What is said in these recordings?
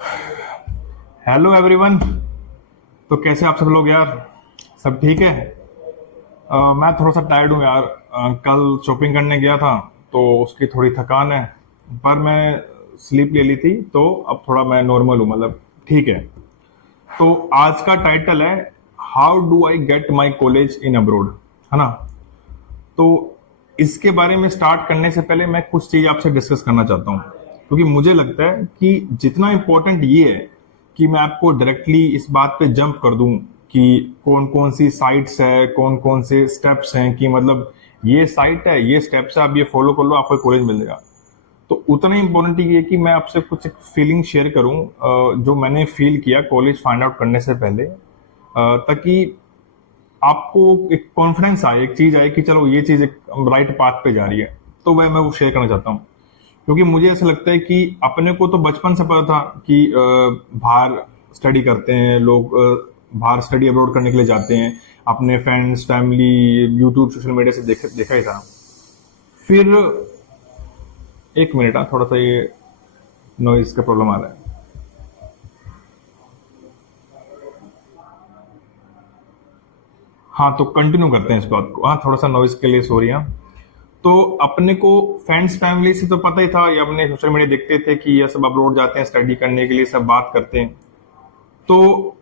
Hello everyone. तो कैसे आप सब लोग यार? सब ठीक है? मैं थोड़ा सा टायर्ड हूँ यार। कल शॉपिंग करने गया था तो उसकी थोड़ी थकान है। पर मैं स्लीप ले ली थी तो अब थोड़ा मैं नॉर्मल हूँ, मतलब ठीक है। तो आज का टाइटल है how do I get my college in abroad, है ना? तो इसके बारे में स्टार्ट करने से पहले मैं कुछ चीज आपसे डिस्कस करना चाहता हूँ, क्योंकि मुझे लगता है कि जितना इम्पोर्टेंट ये है कि मैं आपको डायरेक्टली इस बात पे जंप कर दूं कि कौन कौन सी साइट्स है, कौन कौन से स्टेप्स हैं, कि मतलब ये साइट है, ये स्टेप्स है, आप ये फॉलो कर लो, आपको कॉलेज मिल जाएगा। तो उतना ही इम्पोर्टेंट ये है कि मैं आपसे कुछ एक फीलिंग शेयर करूं, जो मैंने फील किया कॉलेज फाइंड आउट करने से पहले, ताकि आपको एक कॉन्फिडेंस आए, एक चीज आए कि चलो ये चीज एक राइट पाथ पे जा रही है। तो मैं वो शेयर करना चाहता हूँ, क्योंकि मुझे ऐसा लगता है कि अपने को तो बचपन से पता था कि बाहर स्टडी करते हैं लोग, बाहर स्टडी अब्रॉड करने के लिए जाते हैं। अपने friends, family, YouTube, social media से देखा ही था। फिर एक मिनट, थोड़ा सा ये नॉइज का प्रॉब्लम आ रहा है। हाँ, तो कंटिन्यू करते हैं इस बात को। हाँ, थोड़ा सा नॉइज के लिए सॉरी। हाँ, तो अपने को फ्रेंड्स फैमिली से तो पता ही था, या अपने सोशल मीडिया देखते थे कि ये सब अब्रॉड जाते हैं स्टडी करने के लिए, सब बात करते हैं। तो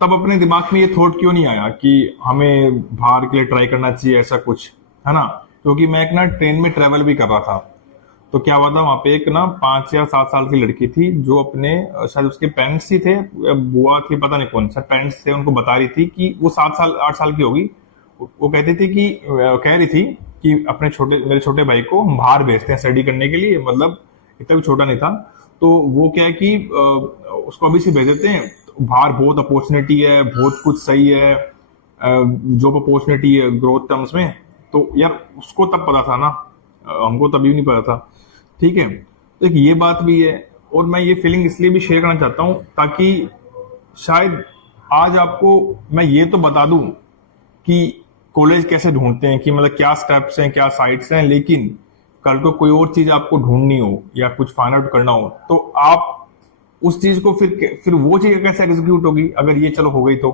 तब अपने दिमाग में ये थॉट क्यों नहीं आया कि हमें बाहर के लिए ट्राई करना चाहिए, ऐसा कुछ, है ना? क्योंकि मैं एक ना ट्रेन में ट्रेवल भी कर रहा था। तो क्या हुआ था, वहां पे एक ना 5 या 7 साल की लड़की थी जो अपने शायद उसके पेरेंट्स ही थे या बुआ थी, पता नहीं कौन सा पेरेंट्स थे, उनको बता रही थी कि वो 7 साल 8 साल की होगी। वो कहती थी कि कह रही थी कि अपने छोटे मेरे छोटे भाई को हम बाहर भेजते हैं स्टडी करने के लिए, मतलब इतना भी छोटा नहीं था। तो वो क्या है कि उसको अभी से भेज देते हैं, तो बाहर बहुत अपॉर्चुनिटी है, बहुत कुछ सही है, जॉब अपॉर्चुनिटी है ग्रोथ टर्म्स में। तो यार उसको तब पता था ना, हमको तभी नहीं पता था। ठीक है, तो एक ये बात भी है। और मैं ये फीलिंग इसलिए भी शेयर करना चाहता हूँ ताकि शायद आज आपको मैं ये तो बता दूं कि कॉलेज कैसे ढूंढते हैं, कि मतलब क्या स्टेप्स हैं, क्या साइट्स हैं, लेकिन कल को कोई और चीज आपको ढूंढनी हो या कुछ फाइंड आउट करना हो तो आप उस चीज को फिर वो चीज कैसे एग्जीक्यूट होगी अगर ये चलो हो गई तो,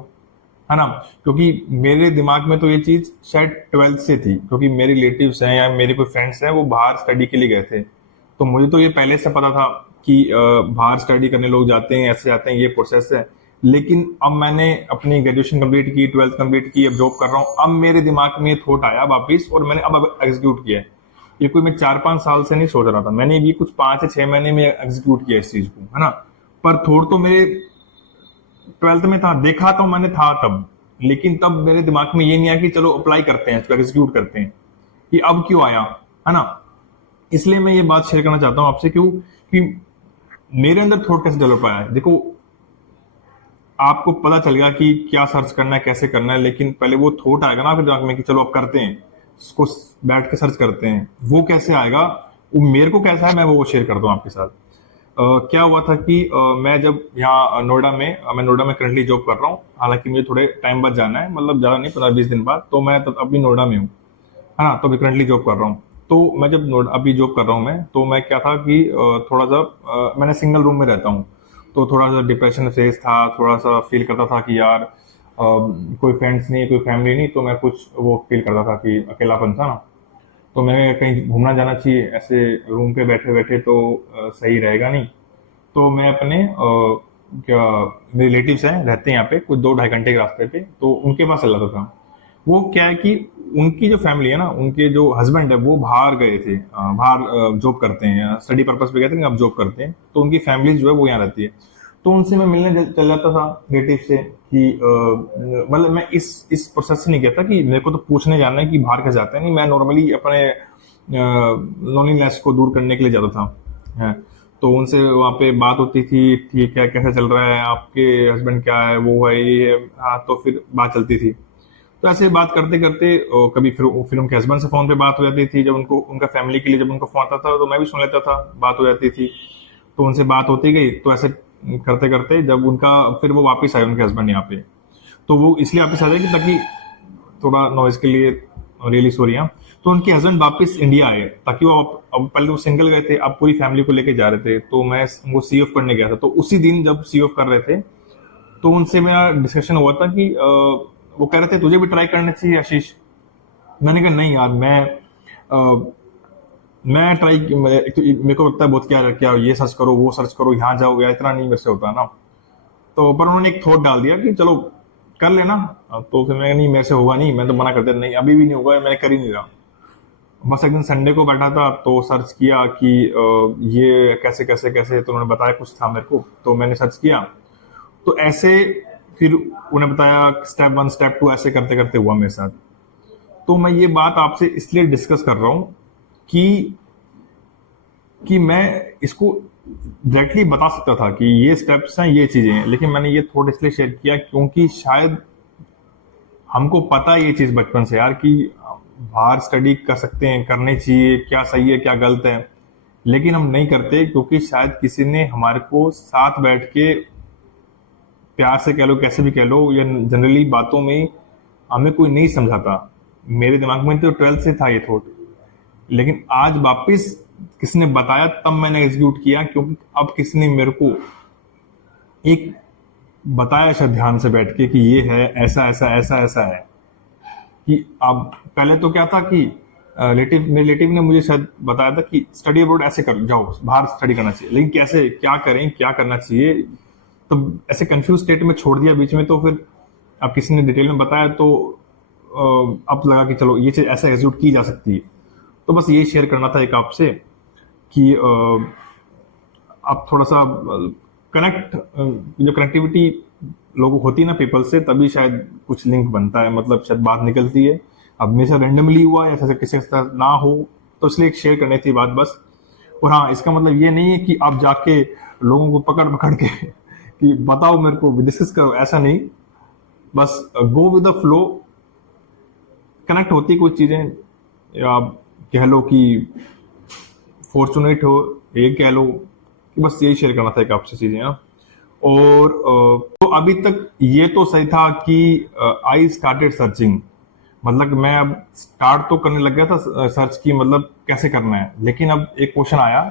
है ना? क्योंकि मेरे दिमाग में तो ये चीज शायद 12th से थी, क्योंकि मेरे रिलेटिव्स हैं या मेरे कोई फ्रेंड्स हैं वो बाहर स्टडी के लिए गए थे। तो मुझे तो ये पहले से पता था कि बाहर स्टडी करने लोग जाते हैं, ऐसे जाते हैं, ये प्रोसेस है। लेकिन अब मैंने अपनी ग्रेजुएशन कंप्लीट की, 12th कंप्लीट की, अब जॉब कर रहा हूँ, अब मेरे दिमाग में ये थॉट आया वापिस और मैंने अब एग्जीक्यूट किया है। ये कोई मैं 4 5 साल से नहीं सोच रहा था, मैंने ये कुछ 5 या 6 महीने में एग्जीक्यूट किया इस चीज को, है ना? पर थॉट तो मेरे 12th में था, देखा तो मैंने था तब, लेकिन तब मेरे दिमाग में ये नहीं आया कि चलो अप्लाई करते हैं, इसको एग्जीक्यूट करते हैं। कि अब क्यों आया, है ना? इसलिए मैं ये बात शेयर करना चाहता हूँ आपसे, क्यों कि मेरे अंदर थॉट कैसे डेवलप आया है। देखो, आपको पता चल गया कि क्या सर्च करना है, कैसे करना है, लेकिन पहले वो थॉट आएगा ना आपके दिमाग में कि चलो अब करते हैं, इसको बैठ के सर्च करते हैं। वो कैसे आएगा, वो मेरे को कैसा है, मैं वो शेयर करता हूँ आपके साथ। क्या हुआ था कि मैं जब यहाँ नोएडा में, मैं नोएडा में करंटली जॉब कर रहा हूँ, हालांकि मुझे थोड़े टाइम बाद जाना है, मतलब ज्यादा नहीं, 15 20 दिन बाद। तो मैं तब अभी नोएडा में हूँ, है ना? तो अभी करंटली जॉब कर रहा हूँ। तो मैं जब अभी जॉब कर रहा हूँ मैं, तो मैं क्या था कि थोड़ा सा मैंने सिंगल रूम में रहता हूँ। तो थोड़ा सा डिप्रेशन फेज था, थोड़ा सा फील करता था कि यार कोई फ्रेंड्स नहीं, कोई फैमिली नहीं, तो मैं कुछ वो फील करता था कि अकेलापन था ना। तो मैं कहीं घूमना जाना चाहिए, ऐसे रूम पे बैठे बैठे तो सही रहेगा नहीं। तो मैं अपने क्या, मेरे रिलेटिव्स हैं, रहते हैं यहाँ पे कुछ 2 ढाई घंटे के रास्ते पे, तो उनके पास चला जाता था। वो क्या है कि उनकी जो फैमिली है ना, उनके जो हस्बैंड है वो बाहर गए थे, बाहर जॉब करते हैं, स्टडी पर्पस पे गए थे, अब जॉब करते हैं। तो उनकी फैमिली जो है वो यहाँ रहती है। तो उनसे मैं मिलने चल जाता था रिलेटिव से कि मतलब मैं इस प्रोसेस से नहीं कहता कि मेरे को तो पूछने जाना है कि बाहर कैसे जाते हैं, नहीं, मैं नॉर्मली अपने लोनलीनेस को दूर करने के लिए जाता था। है, तो उनसे वहाँ पे बात होती थी, ठीक है कैसा चल रहा है, आपके हस्बैंड क्या है, वो है, ये है, हाँ, तो फिर बात चलती थी। तो ऐसे बात करते करते कभी फिर उनके हस्बैंड से फोन पे बात हो जाती थी, जब उनको उनका फैमिली के लिए जब उनको फोन आता था तो मैं भी सुन लेता था, बात हो जाती थी। तो उनसे बात होती गई, तो ऐसे करते करते जब उनका फिर वो वापस आए, उनके हस्बैंड यहाँ पे। तो वो इसलिए वापस आ जाए कि ताकि थोड़ा नॉइज के लिए रियली सॉरी। हाँ, तो उनके हस्बैंड वापस इंडिया आए, ताकि वो अब पहले वो सिंगल गए थे, अब पूरी फैमिली को लेके जा रहे थे। तो मैं वो सी ऑफ करने गया था, तो उसी दिन जब सी ऑफ कर रहे थे तो उनसे मेरा डिस्कशन हुआ था कि वो कह रहे थे तुझे भी ट्राई करना चाहिए आशीष। मैंने कहा नहीं यार, मैं ट्राई, मेरे को लगता है बहुत, क्या क्या ये सर्च करो वो सर्च करो यहाँ जाओ, या इतना नहीं मेरे से होता है ना। तो पर उन्होंने एक थॉट डाल दिया कि चलो कर लेना। तो फिर मैं नहीं, मेरे से होगा नहीं, मैं तो मना कर दिया, नहीं अभी भी नहीं होगा, मैं कर ही नहीं रहा। बस एक दिन संडे को बैठा था तो सर्च किया कि ये कैसे कैसे कैसे, तो उन्होंने बताया कुछ था मेरे को, तो मैंने सर्च किया। तो ऐसे फिर उन्हें बताया स्टेप 1 स्टेप 2 ऐसे करते करते हुआ मेरे साथ। तो मैं ये बात आपसे इसलिए डिस्कस कर रहा हूं कि मैं इसको डायरेक्टली बता सकता था कि ये स्टेप्स हैं, ये चीजें हैं, लेकिन मैंने ये थॉट इसलिए शेयर किया क्योंकि शायद हमको पता है ये चीज बचपन से यार कि बाहर स्टडी कर सकते हैं, करने चाहिए, क्या सही है क्या गलत है, लेकिन हम नहीं करते क्योंकि शायद किसी ने हमारे को साथ बैठ के प्यार से कह लो, कैसे भी कह लो, या जनरली बातों में हमें कोई नहीं समझाता। मेरे दिमाग में तो 12th से था ये थॉट, लेकिन आज वापिस किसी ने बताया तब मैंने एग्जीक्यूट किया, क्योंकि अब किसी ने मेरे को एक बताया शायद ध्यान से बैठ के कि ये है, ऐसा ऐसा ऐसा ऐसा है। कि अब पहले तो क्या था कि मेरे रिलेटिव ने मुझे शायद बताया था कि स्टडी अब्रॉड ऐसे कर जाओ, बाहर स्टडी करना चाहिए, लेकिन कैसे, क्या करें, क्या करना चाहिए, तो ऐसे कंफ्यूज स्टेट में छोड़ दिया बीच में। तो फिर अब किसी ने डिटेल में बताया तो अब लगा कि चलो ये चीज ऐसे एग्जीक्यूट की जा सकती है। तो बस ये शेयर करना था एक आपसे कि आप थोड़ा सा जो कनेक्टिविटी लोगों को होती है ना पीपल से, तभी शायद कुछ लिंक बनता है, मतलब शायद बात निकलती है। अब मेरे साथ रेंडमली हुआ या किसी के साथ ना हो, तो इसलिए एक शेयर करनी थी बात बस। और हाँ, इसका मतलब ये नहीं है कि आप जाके लोगों को पकड़ पकड़ के कि बताओ मेरे को, डिस्कस करो, ऐसा नहीं। बस go with the flow, connect होती कुछ चीजें, या आप कह लो कि फॉर्चुनेट हो, ये कह लो कि बस यही शेयर करना था एक आपसे चीजें ना। और तो अभी तक ये तो सही था कि आई स्टार्टेड सर्चिंग, मतलब मैं अब स्टार्ट तो करने लग गया था सर्च की, मतलब कैसे करना है। लेकिन अब एक क्वेश्चन आया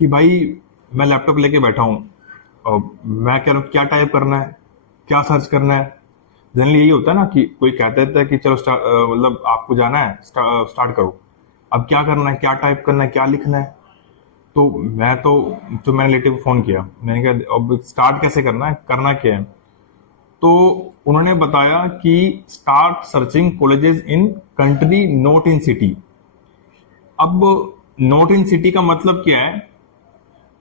कि भाई मैं लैपटॉप लेके बैठा हूँ, मैं कह रहा हूँ क्या टाइप करना है, क्या सर्च करना है। जनरली यही होता है ना कि कोई कहता है कि चलो मतलब आपको जाना है, स्टार्ट करो। अब क्या करना है, क्या टाइप करना है, क्या लिखना है। तो मैंने रिलेटिव को फोन किया, मैंने कहा अब स्टार्ट कैसे करना है, करना क्या है। तो उन्होंने बताया कि start searching colleges in country not in city. अब नॉट इन सिटी का मतलब क्या है?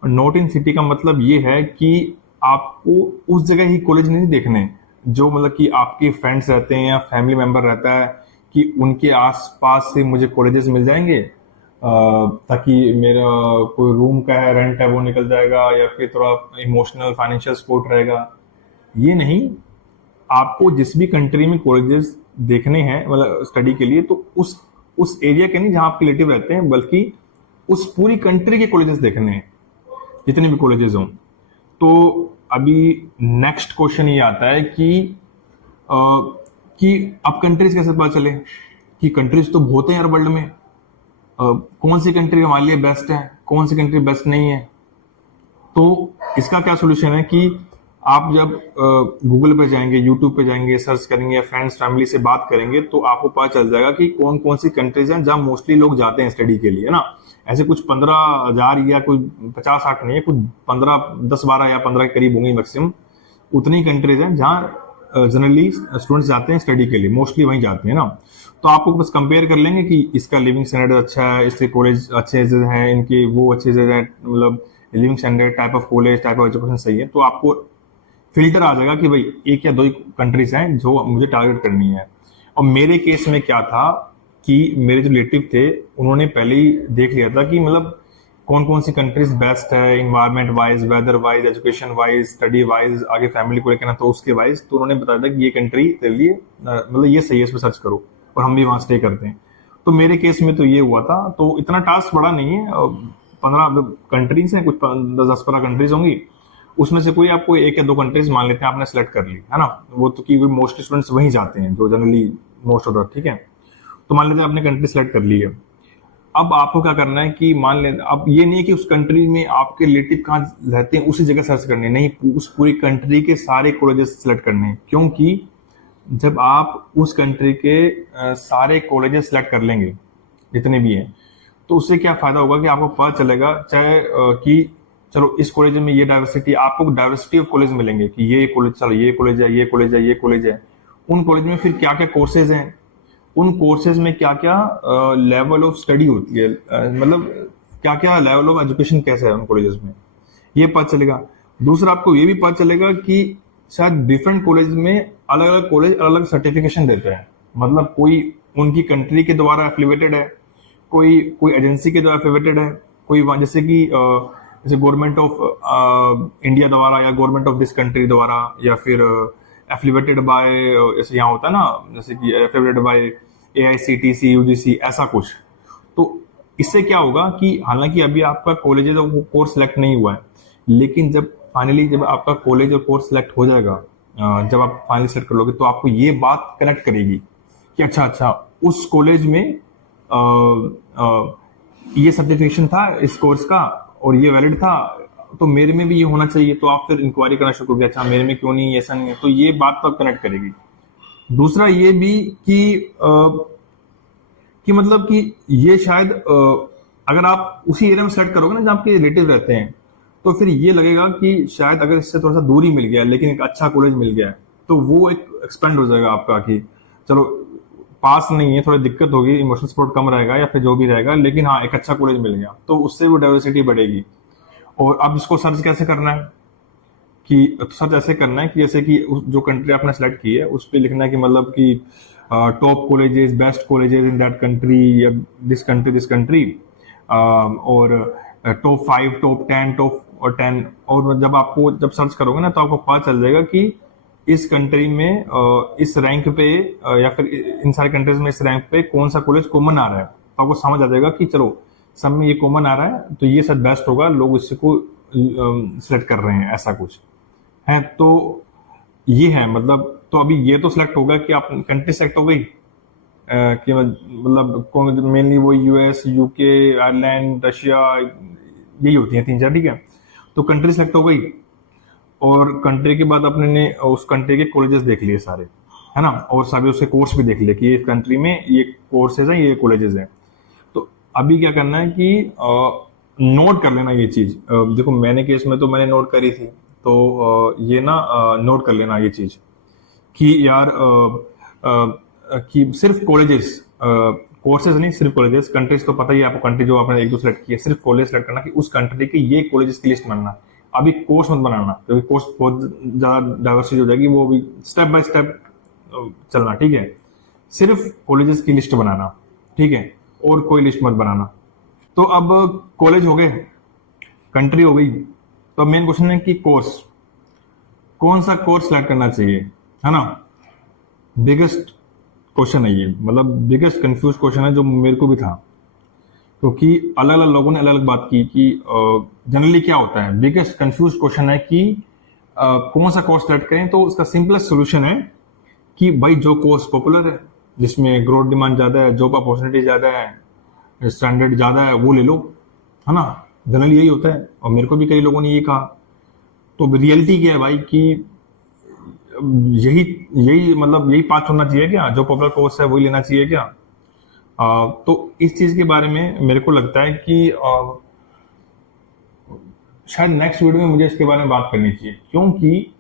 नॉट इन सिटी का मतलब ये है कि आपको उस जगह ही कॉलेज नहीं देखने जो मतलब कि आपके फ्रेंड्स रहते हैं या फैमिली मेंबर रहता है कि उनके आसपास से मुझे कॉलेजेस मिल जाएंगे, ताकि मेरा कोई रूम का है रेंट है वो निकल जाएगा, या फिर थोड़ा इमोशनल फाइनेंशियल सपोर्ट रहेगा। ये नहीं, आपको जिस भी कंट्री में कॉलेजेस देखने हैं मतलब स्टडी के लिए, तो उस एरिया के नहीं जहां आपके रिलेटिव रहते हैं, बल्कि उस पूरी कंट्री के कॉलेजेस देखने हैं, जितने भी कॉलेजेस हों। तो अभी नेक्स्ट क्वेश्चन ये आता है कि अब कंट्रीज कैसे पता चले, कि कंट्रीज तो बहुत हैं यार वर्ल्ड में, कौन सी कंट्री हमारे लिए बेस्ट है, कौन सी कंट्री बेस्ट नहीं है। तो इसका क्या सोल्यूशन है कि आप जब गूगल पे जाएंगे, यूट्यूब पे जाएंगे, सर्च करेंगे, फ्रेंड्स फैमिली से बात करेंगे, तो आपको पता चल जाएगा कि कौन कौन सी कंट्रीज हैं जहां मोस्टली लोग जाते हैं स्टडी के लिए, है ना। ऐसे कुछ 15,000 या कोई 50-60 नहीं है, कुछ 10-12 या 15 के करीब होंगी मैक्सिमम, उतनी कंट्रीज हैं जहाँ जनरली स्टूडेंट्स जाते हैं स्टडी के लिए, मोस्टली वहीं जाते हैं ना। तो आपको बस कंपेयर कर लेंगे कि इसका लिविंग स्टैंडर्ड अच्छा है, इसके कॉलेज अच्छे हैं, इनके वो अच्छे हैं, मतलब living standard, type of college, type of education सही है। तो आपको फिल्टर आ जाएगा कि भाई एक या दो ही कंट्रीज हैं जो मुझे टारगेट करनी है। और मेरे केस में क्या था कि मेरे जो रिलेटिव थे उन्होंने पहले ही देख लिया था कि मतलब कौन कौन सी कंट्रीज बेस्ट है, environment wise, weather wise, education wise, study wise, आगे फैमिली को लेकर ना तो उसके वाइज। तो उन्होंने बताया था कि ये कंट्री तेरे लिए मतलब ये सही है, इसमें सर्च करो, और हम भी वहां स्टे करते हैं। तो मेरे केस में तो ये हुआ था। तो इतना टास्क बड़ा नहीं है, 15 कंट्रीज हैं, कुछ 10-15 कंट्रीज होंगी, उसमें से कोई आपको एक या दो कंट्रीज मान लेते हैं आपने सेलेक्ट कर ली, है ना। वो तो कि मोस्ट स्टूडेंट्स वहीं जाते हैं जो जनरली मोस्ट ऑफ द, ठीक है। तो मान लीजिए आपने कंट्री सेलेक्ट कर ली है। अब आपको क्या करना है कि मान लें, अब ये नहीं है कि उस कंट्री में आपके रिलेटिव कहाँ रहते हैं उसी जगह सर्च करने, नहीं, उस पूरी कंट्री के सारे कॉलेजेस सेलेक्ट करने हैं। क्योंकि जब आप उस कंट्री के सारे कॉलेजेस सेलेक्ट कर लेंगे जितने भी हैं, तो उससे क्या फायदा होगा कि आपको पता चलेगा, चाहे कि चलो इस कॉलेज में ये डाइवर्सिटी, आपको डाइवर्सिटी ऑफ कॉलेज मिलेंगे कि ये कॉलेज, चलो ये कॉलेज है, ये कॉलेज है, ये कॉलेज है। उन कॉलेज में फिर क्या क्या कोर्सेज हैं, उन कोर्सेज में क्या क्या लेवल ऑफ स्टडी होती है, मतलब क्या क्या लेवल ऑफ एजुकेशन कैसा है उन कॉलेजेस में, ये पता चलेगा। दूसरा, आपको ये भी पता चलेगा कि शायद डिफरेंट कॉलेज में अलग अलग कॉलेज अलग अलग सर्टिफिकेशन देते हैं। मतलब कोई उनकी कंट्री के द्वारा एफिलिएटेड है, कोई कोई एजेंसी के द्वारा एफिलिएटेड है, कोई जैसे कि जैसे गवर्नमेंट ऑफ इंडिया द्वारा या गवर्नमेंट ऑफ दिस कंट्री द्वारा, या फिर एफिलिएटेड बाय, जैसे यहाँ होता है ना, जैसे कि एफिलिएटेड बाय AICTC, UGC, ऐसा कुछ। तो इससे क्या होगा कि हालांकि अभी आपका कॉलेज है वो कोर्स सेलेक्ट नहीं हुआ है, लेकिन जब फाइनली जब आपका कॉलेज और कोर्स सेलेक्ट हो जाएगा, जब आप फाइनली सेलेक्ट कर लोगे, तो आपको ये बात कनेक्ट करेगी कि अच्छा अच्छा उस कॉलेज में ये सर्टिफिकेशन था इस कोर्स का और ये वैलिड था, तो मेरे में भी ये होना चाहिए। तो आप फिर इंक्वायरी करना शुरू करोगे, अच्छा मेरे में क्यों नहीं, ऐसा नहीं है। तो ये बात तो कनेक्ट करेगी। दूसरा ये भी कि मतलब कि ये शायद अगर आप उसी एरिया में सेलेक्ट करोगे ना जहाँ आपके रिलेटिव रहते हैं, तो फिर ये लगेगा कि शायद अगर इससे थोड़ा सा दूरी मिल गया लेकिन एक अच्छा कॉलेज मिल गया है, तो वो एक एक्सपेंड हो जाएगा आपका कि चलो पास नहीं है, थोड़ी दिक्कत होगी, इमोशनल सपोर्ट कम रहेगा या फिर जो भी रहेगा, लेकिन हाँ एक अच्छा कॉलेज मिल गया, तो उससे वो डाइवर्सिटी बढ़ेगी। और अब इसको सर्च कैसे करना है कि सर्च ऐसे करना है कि जैसे कि जो कंट्री आपने सेलेक्ट की है उस पर लिखना है कि मतलब कि top colleges, best colleges in that country या दिस कंट्री, और टॉप 5, टॉप 10, टॉप 10। और जब आपको जब सर्च करोगे ना तो आपको पता चल जाएगा कि इस कंट्री में इस रैंक पे या फिर इन सारे कंट्रीज में इस रैंक पे कौन सा कॉलेज कॉमन आ रहा है। तो आपको समझ आ जाएगा कि चलो सब में ये कॉमन आ रहा है तो ये सब बेस्ट होगा, लोग इससे को सिलेक्ट कर रहे हैं, ऐसा कुछ है। तो ये है मतलब, तो अभी ये तो सिलेक्ट होगा कि आप कंट्री सेलेक्ट हो गई कि मतलब मेनली वो US, UK, आयरलैंड, रशिया, यही होती हैं 3-4, ठीक है। तो कंट्री सेलेक्ट हो गई और कंट्री के बाद अपने ने उस कंट्री के कॉलेजेस देख लिए सारे, है ना, और सभी उसके कोर्स भी देख लिए कि ये कंट्री में ये कोर्सेज हैं, ये कॉलेजेस हैं। तो अभी क्या करना है कि नोट कर लेना ये चीज। देखो मैंने केस में तो मैंने नोट करी थी, तो ये ना नोट कर लेना ये चीज कि यार कि सिर्फ कॉलेजेस, कोर्सेज नहीं, सिर्फ कॉलेजेस। कंट्रीज तो पता ही है आपको, कंट्री जो आपने एक दो सेलेक्ट की है, सिर्फ कॉलेज सेलेक्ट करना कि उस कंट्री के ये कॉलेजेस की लिस्ट बनना। अभी कोर्स मत बनाना क्योंकि कोर्स बहुत ज्यादा डाइवर्सिटी हो जाएगी, वो भी स्टेप बाय स्टेप चलना, ठीक है। सिर्फ कॉलेजेस की लिस्ट बनाना, ठीक है, और कोई लिस्ट मत बनाना। तो अब कॉलेज हो गए, कंट्री हो गई, तो मेन क्वेश्चन है कि कोर्स, कौन सा कोर्स सेलेक्ट करना चाहिए, है ना। बिगेस्ट क्वेश्चन है ये, मतलब बिगेस्ट कंफ्यूज क्वेश्चन है जो मेरे को भी था, क्योंकि अलग अलग लोगों ने अलग अलग बात की कि जनरली क्या होता है। बिगेस्ट कंफ्यूज क्वेश्चन है कि कौन सा कोर्स सेलेक्ट करें। तो उसका सिंपलेस्ट सोल्यूशन है कि भाई जो कोर्स पॉपुलर है, जिसमें ग्रोथ डिमांड ज्यादा है, जॉब अपॉर्चुनिटी ज्यादा है, स्टैंडर्ड ज्यादा है, वो ले लो, है ना। जनरली यही होता है और मेरे को भी कई लोगों ने ये कहा। तो रियलिटी क्या है भाई कि यही यही मतलब यही पाथ होना चाहिए क्या, जो पॉपुलर कोर्स है वही लेना चाहिए क्या। तो इस चीज के बारे में मेरे को लगता है कि शायद नेक्स्ट वीडियो में मुझे इसके बारे में बात करनी चाहिए, क्योंकि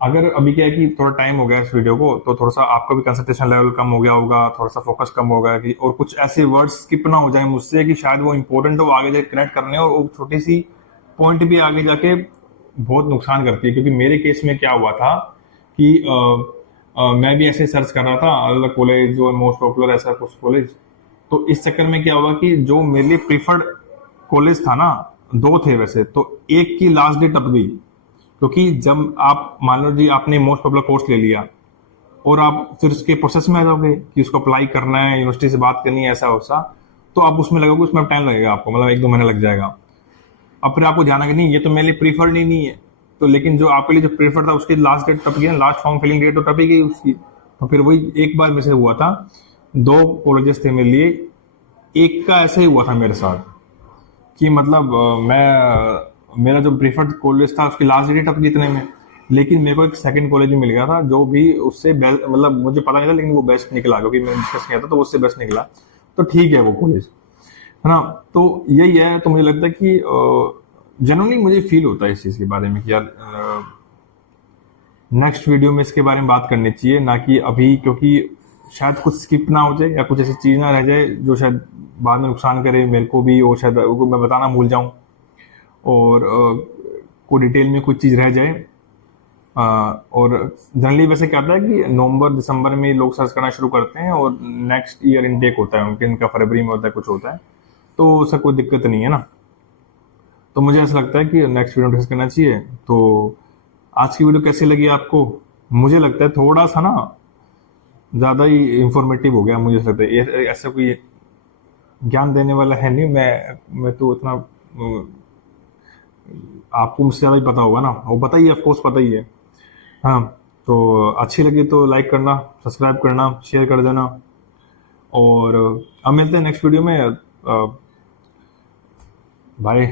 अगर अभी क्या है कि थोड़ा टाइम हो गया इस वीडियो को, तो थोड़ा सा आपका भी कंसंट्रेशन लेवल कम हो गया होगा, थोड़ा सा फोकस कम होगा कि, और कुछ ऐसे वर्ड्स स्किप ना हो जाए मुझसे कि शायद वो इंपॉर्टेंट हो आगे जाके कनेक्ट करने, और वो छोटी सी पॉइंट भी आगे जाके बहुत नुकसान करती है। क्योंकि मेरे केस में क्या हुआ था कि मैं भी ऐसे सर्च कर रहा था अलग कॉलेज जो मोस्ट पॉपुलर ऐसा कुछ कॉलेज, तो इस चक्कर में क्या हुआ कि जो मेरे लिए प्रीफर्ड कॉलेज था ना, 2 थे वैसे, तो एक की लास्ट डेट टप गई। क्योंकि जब आप मान लो जी आपने मोस्ट पॉपुलर कोर्स ले लिया और आप फिर उसके प्रोसेस में आ जाओगे कि उसको अप्लाई करना है, यूनिवर्सिटी से बात करनी है, ऐसा वैसा, तो आप उसमें लगोगे, उसमें टाइम लगेगा आपको, मतलब 1-2 महीने लग जाएगा। अब फिर आपको जाना कि नहीं ये तो मेरे लिए प्रीफर्ड ही नहीं है, तो लेकिन जो आपके लिए जो प्रीफर्ड था उसकी लास्ट डेट टप गई, लास्ट फॉर्म फिलिंग डेट तो टप ही गई उसकी। तो फिर वही एक बार में से हुआ था 2 कॉलेजेस थे मेरे लिए। एक का ऐसा ही हुआ था मेरे साथ कि मतलब मेरा जो प्रीफर्ड कॉलेज था उसकी लास्ट डेट अब कितने में, लेकिन मेरे को एक सेकंड कॉलेज मिल गया था जो भी उससे बेस्ट, मतलब मुझे पता नहीं था लेकिन वो बेस्ट निकला, क्योंकि मैंने डिस्कस किया था तो वो उससे बेस्ट निकला। तो ठीक है वो कॉलेज, है ना। तो यही है। तो मुझे लगता है कि जनरली मुझे फील होता है इस चीज़ के बारे में कि यार नेक्स्ट वीडियो में इसके बारे में बात करनी चाहिए, ना कि अभी, क्योंकि शायद कुछ स्किप ना हो जाए या कुछ ऐसी चीज़ ना रह जाए जो शायद बाद में नुकसान करे मेरे को भी, और शायद वो मैं बताना भूल जाऊं, और कोई डिटेल में कुछ चीज़ रह जाए। और जनरली वैसे क्या होता है कि नवंबर दिसंबर में लोग सर्च करना शुरू करते हैं और नेक्स्ट ईयर इनटेक होता है उनके, इनका फरवरी में होता है, कुछ होता है, तो उसका कोई दिक्कत नहीं है ना। तो मुझे ऐसा लगता है कि नेक्स्ट वीडियो डिस्कस करना चाहिए। तो आज की वीडियो कैसी लगी आपको? मुझे लगता है थोड़ा सा ना ज़्यादा ही इंफॉर्मेटिव हो गया, मुझे ऐसा लगता है। ऐसा कोई ज्ञान देने वाला है नहीं, मैं तो उतना आपको मुझसे ज़्यादा ही पता होगा ना, वो पता ही है, ऑफकोर्स पता ही है। हाँ, तो अच्छी लगी तो लाइक करना, सब्सक्राइब करना, शेयर कर देना, और अब मिलते हैं नेक्स्ट वीडियो में। बाय।